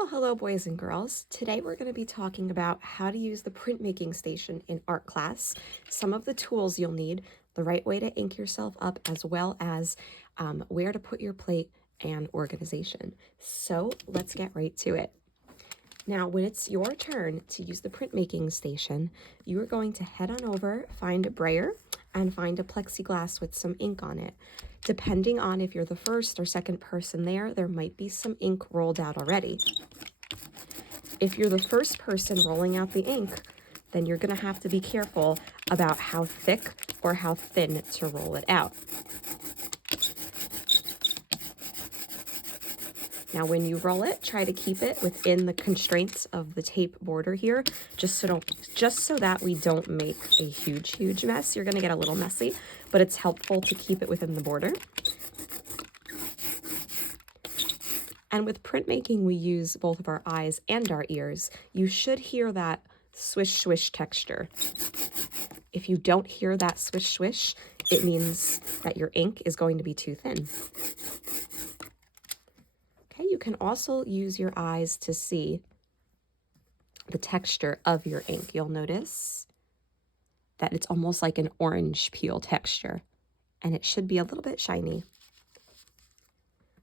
Well, hello boys and girls. Today we're going to be talking about how to use the printmaking station in art class, some of the tools you'll need, the right way to ink yourself up, as well as where to put your plate and organization. So let's get right to it. Now, when it's your turn to use the printmaking station, you are going to head on over, find a brayer, and find a plexiglass with some ink on it. Depending on if you're the first or second person there might be some ink rolled out already. If you're the first person rolling out the ink, then you're going to have to be careful about how thick or how thin to roll it out. Now, when you roll it, try to keep it within the constraints of the tape border here, just so that we don't make a huge mess. You're going to get a little messy, but it's helpful to keep it within the border. And with printmaking, we use both of our eyes and our ears. You should hear that swish swish texture. If you don't hear that swish swish, it means that your ink is going to be too thin. Okay, you can also use your eyes to see the texture of your ink. You'll notice that it's almost like an orange peel texture, and it should be a little bit shiny.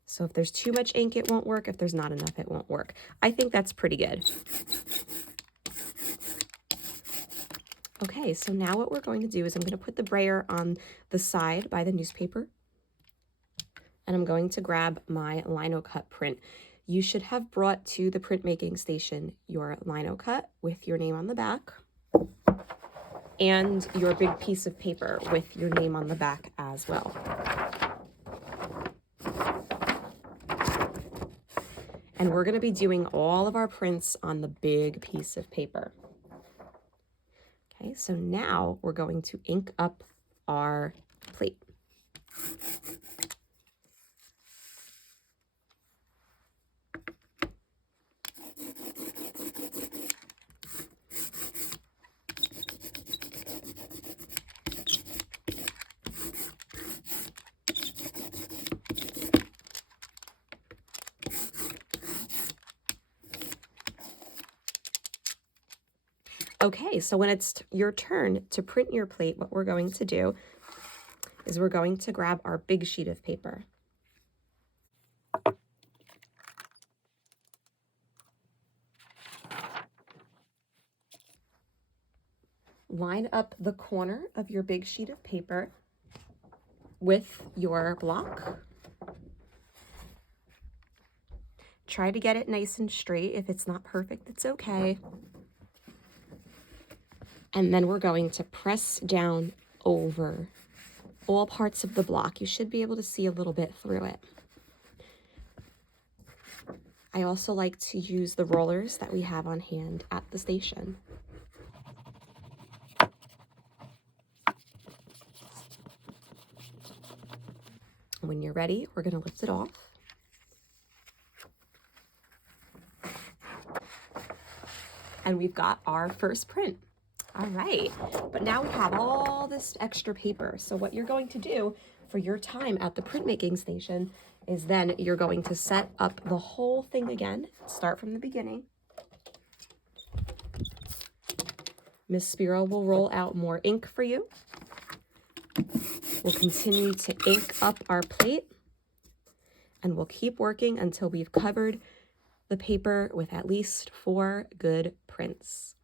So if there's too much ink, it won't work. If there's not enough, it won't work. I think that's pretty good. Okay, so now what we're going to do is I'm going to put the brayer on the side by the newspaper, and I'm going to grab my lino cut print. You should have brought to the printmaking station your lino cut with your name on the back and your big piece of paper with your name on the back as well. And we're going to be doing all of our prints on the big piece of paper. Okay, so now we're going to ink up our plate. Okay, so when it's your turn to print your plate, what we're going to do is we're going to grab our big sheet of paper. Line up the corner of your big sheet of paper with your block. Try to get it nice and straight. If it's not perfect, it's okay. And then we're going to press down over all parts of the block. You should be able to see a little bit through it. I also like to use the rollers that we have on hand at the station. When you're ready, we're going to lift it off. And we've got our first print. All right, but now we have all this extra paper. So what you're going to do for your time at the printmaking station is then you're going to set up the whole thing again. Start from the beginning. Miss Spero will roll out more ink for you. We'll continue to ink up our plate, and we'll keep working until we've covered the paper with at least 4 good prints.